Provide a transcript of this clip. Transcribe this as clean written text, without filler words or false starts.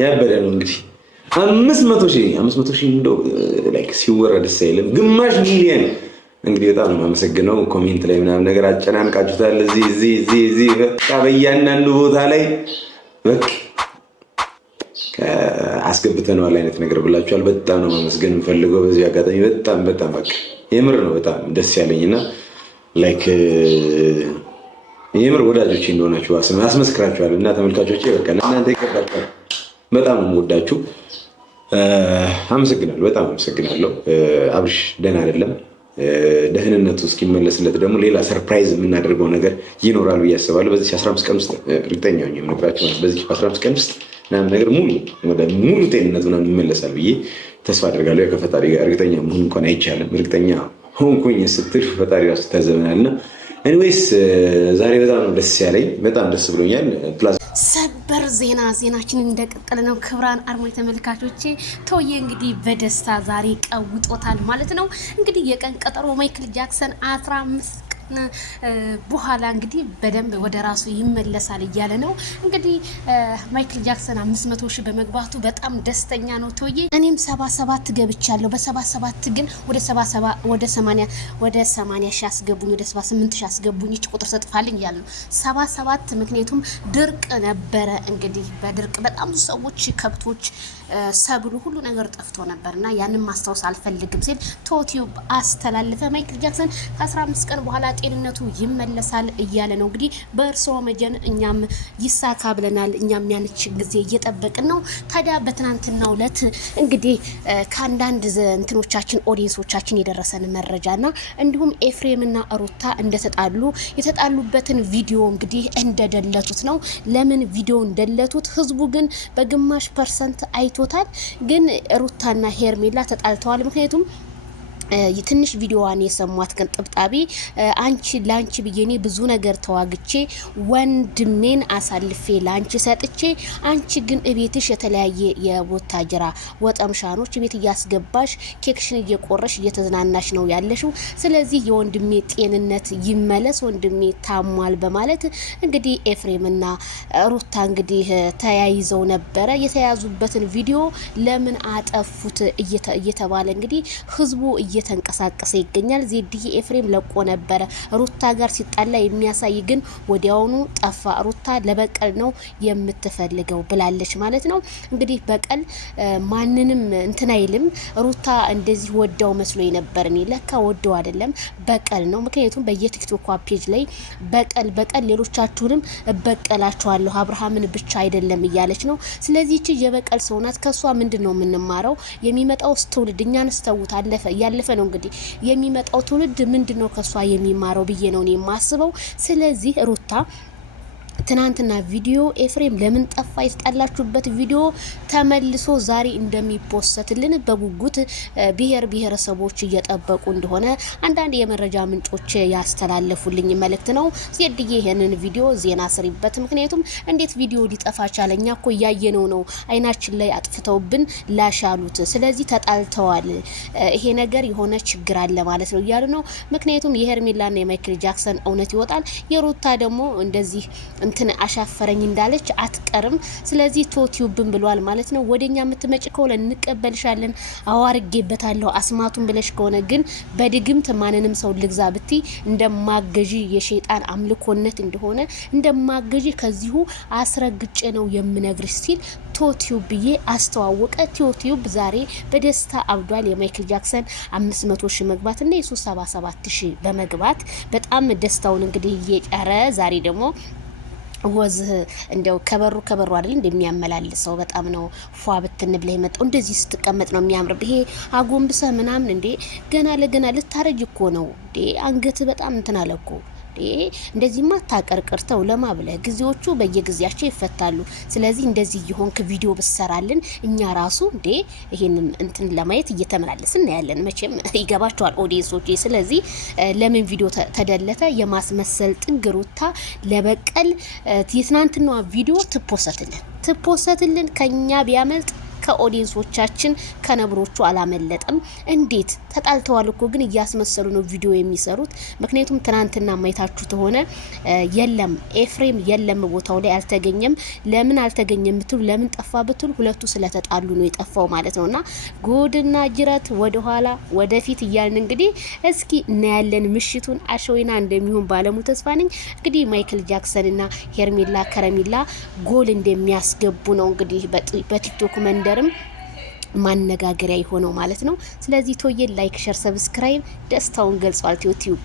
ያበደ ነው እንግዲህ 500,000 እንደው ላይክ ሲወረድ ሳይልም ግማሽ ሚሊዮን እንግዲህ በጣም ነው የማመሰግነው። ኮሜንት ላይ ምናምን ነገር አጨናንቃችሁታል። እዚህ በቃ በእያንዳንዱ ቦታ ላይ በቃ አስገብተነዋል አይነት ነገር ብላችኋል። በጣም ነው ማመስገን የምፈልገው በዚህ አጋጣሚ። በጣም በቃ የምር ነው በጣም ደስ ያለኝና ላይክ የምር ወዳጆቼ እንደሆናችሁ አስመስክራችኋል እና ተመልካቾቼ በቃ ለእናንተ ይገባችኋል። በጣም ነው የምወዳችሁ። አመሰግናለሁ፣ በጣም አመሰግናለሁ። አብርሽ ደህና አይደለም። ደህንነቱ እስኪመለስለት ደግሞ ሌላ ሰርፕራይዝ የምናደርገው ነገር ይኖራል ብዬ አስባለሁ። በዚህ 15 ቀን ውስጥ እርግጠኛ ነኝ የምነግራችሁ ማለት በዚህ 15 ቀን ውስጥ ምናምን ነገር ሙሉ ጤንነቱ ምናምን ይመለሳል ብዬ ተስፋ አደርጋለሁ። ከፈጣሪ ጋር እርግጠኛ መሆን እንኳን አይቻልም። እርግጠኛ ሆንኩኝ ስትል ፈጣሪ ራሱ ታዘበናልና ኤኒዌይስ ዛሬ በጣም ደስ ያለኝ፣ በጣም ደስ ብሎኛል። ሰበር ዜናችን እንደቀጠለ ነው። ክብራን አድማጭ ተመልካቾቼ ቶዬ እንግዲህ በደስታ ዛሬ ቀውጦታል ማለት ነው። እንግዲህ የቀን ቀጠሮ ማይክል ጃክሰን 15 በኋላ እንግዲህ በደንብ ወደ ራሱ ይመለሳል እያለ ነው። እንግዲህ ማይክል ጃክሰን 500,000 በመግባቱ በጣም ደስተኛ ነው ቶዬ። እኔም 77 ገብቻለሁ። በ77 ግን ወደ 80 ሺህ አስገቡኝ፣ ወደ 78 ሺህ አስገቡኝ፣ እቺ ቁጥር ተጥፋልኝ እያለ ነው 77። ምክንያቱም ድርቅ ነበረ። እንግዲህ በድርቅ በጣም ብዙ ሰዎች፣ ከብቶች፣ ሰብሉ ሁሉ ነገር ጠፍቶ ነበርና ያንን ማስታወስ አልፈልግም ሲል ቶቲዩብ አስተላልፈ። ማይክል ጃክሰን ከ15 ቀን በኋላ ጤንነቱ ይመለሳል እያለ ነው። እንግዲህ በእርስዎ መጀን እኛም ይሳካ ብለናል። እኛም ያንቺ ጊዜ እየጠበቅን ነው። ታዲያ በትናንትናው ዕለት እንግዲህ ከአንዳንድ እንትኖቻችን ኦዲየንሶቻችን የደረሰን መረጃና እንዲሁም ኤፍሬምና ሩታ እንደተጣሉ የተጣሉበትን ቪዲዮ እንግዲህ እንደደለቱት ነው። ለምን ቪዲዮ እንደለቱት ህዝቡ ግን በግማሽ % አይቶታል። ግን ሩታና ሄርሜላ ተጣልተዋል። ምክንያቱም ትንሽ ቪዲዮዋን የሰሟት ግን ጥብጣቢ ላንቺ ብዬኔ ብዙ ነገር ተዋግቼ ወንድሜን አሳልፌ ላንቺ ሰጥቼ አንቺ ግን እቤትሽ የተለያየ የቦታጅራ ወጠምሻኖች ቤት እያስገባሽ ኬክሽን እየቆረሽ እየተዝናናሽ ነው ያለሽው። ስለዚህ የወንድሜ ጤንነት ይመለስ፣ ወንድሜ ታሟል በማለት እንግዲህ ኤፍሬምና ሩታ እንግዲህ ተያይዘው ነበረ። የተያዙበትን ቪዲዮ ለምን አጠፉት እየተባለ እንግዲህ ህዝቡ እየተንቀሳቀሰ ይገኛል። ዜድዬ ኤፍሬም ለቆ ነበረ ሩታ ጋር ሲጣላ የሚያሳይ ግን ወዲያውኑ ጠፋ። ሩታ ለበቀል ነው የምትፈልገው ብላለች ማለት ነው። እንግዲህ በቀል ማንንም እንትን አይልም። ሩታ እንደዚህ ወዳው መስሎ ነበር። እኔ ለካ ወደው አይደለም በቀል ነው። ምክንያቱም በየቲክቶክ ፔጅ ላይ በቀል ሌሎቻችሁንም እበቀላችኋለሁ አብርሃምን ብቻ አይደለም እያለች ነው። ስለዚህ እቺ የበቀል ሰው ናት። ከሷ ምንድነው የምንማረው? የሚመጣው ትውልድ እኛን ስተውት ያለፈ ነው። እንግዲህ የሚመጣው ትውልድ ምንድነው ከሷ የሚማረው ብዬ ነው እኔ የማስበው። ስለዚህ ሩታ ትናንትና ቪዲዮ ኤፍሬም ለምን ጠፋ የተጣላችሁበት ቪዲዮ ተመልሶ ዛሬ እንደሚፖስትልን በጉጉት ብሔረሰቦች እየጠበቁ እንደሆነ አንዳንድ የመረጃ ምንጮች ያስተላለፉልኝ መልእክት ነው። ዜድዬ ይሄንን ቪዲዮ ዜና ስሪበት። ምክንያቱም እንዴት ቪዲዮ ሊጠፋ ቻለኛ እኮ ያየነው ነው። አይናችን ላይ አጥፍተውብን ላሻሉት። ስለዚህ ተጣልተዋል፣ ይሄ ነገር የሆነ ችግር አለ ማለት ነው እያሉ ነው። ምክንያቱም የሄርሜላና የማይክል ጃክሰን እውነት ይወጣል። የሩታ ደግሞ እንደዚህ እንትን አሻፈረኝ እንዳለች አትቀርም። ስለዚህ ቶቲዩብን ብሏል ማለት ነው። ወደኛ የምትመጭ ከሆነ እንቀበልሻለን፣ አዋርጌበታለሁ አስማቱን ብለሽ ከሆነ ግን በድግምት ማንንም ሰው ልግዛ ብቲ እንደማገዢ የሸይጣን አምልኮነት እንደሆነ እንደማገዢ ከዚሁ አስረግጬ ነው የምነግርሽ ሲል ቶቲዩብ ብዬ አስተዋወቀ። ቶቲዩብ ዛሬ በደስታ አብዷል። የማይክል ጃክሰን 500,000 መግባት እና የሱ 77,000 በመግባት በጣም ደስታውን እንግዲህ እየጨረ ዛሬ ደግሞ ወዝህ እንደው ከበሩ አይደል እንደሚያመላልሰው በጣም ነው ፏ ብትን ብለ የመጣው። እንደዚህ ስትቀመጥ ነው የሚያምር። ይሄ አጎንብሰ ምናምን እንዴ ገና ለገና ልታረጅ እኮ ነው እንዴ። አንገት በጣም እንትን አለ እኮ እንደዚህማ ታቀርቅርተው ለማብለ ጊዜዎቹ በየጊዜያቸው ይፈታሉ። ስለዚህ እንደዚህ ይሆንክ ቪዲዮ ብሰራልን እኛ ራሱ እንዴ ይሄንን እንትን ለማየት እየተመላለስን ያለን መቼም ይገባቸዋል ኦዲየንሶች። ስለዚህ ለምን ቪዲዮ ተደለተ? የማስመሰል ጥግ ሩታ ለበቀል የትናንትናው ቪዲዮ ትፖሰትልን ከኛ ቢያመልጥ ከኦዲየንሶቻችን ከነብሮቹ አላመለጠም። እንዴት ተጣልተዋል እኮ ግን እያስመሰሉ ነው ቪዲዮ የሚሰሩት። ምክንያቱም ትናንትና ማይታችሁት ሆነ የለም ኤፍሬም የለም ቦታው ላይ አልተገኘም። ለምን አልተገኘም ብትሉ ለምን ጠፋ ብትሉ ሁለቱ ስለተጣሉ ነው የጠፋው ማለት ነውና ጉድና ጅረት ወደ ኋላ ወደፊት እያልን እንግዲህ እስኪ እናያለን። ምሽቱን አሸወይና እንደሚሆን ባለሙ ተስፋ ነኝ። እንግዲህ ማይክል ጃክሰን እና ሄርሜላ ከረሚላ ጎል እንደሚያስገቡ ነው እንግዲህ በቲክቶክ መንደርም ማነጋገሪያ የሆነው ማለት ነው። ስለዚህ ቶዬ ላይክ፣ ሸር፣ ሰብስክራይብ ደስታውን ገልጿል ዩቲዩብ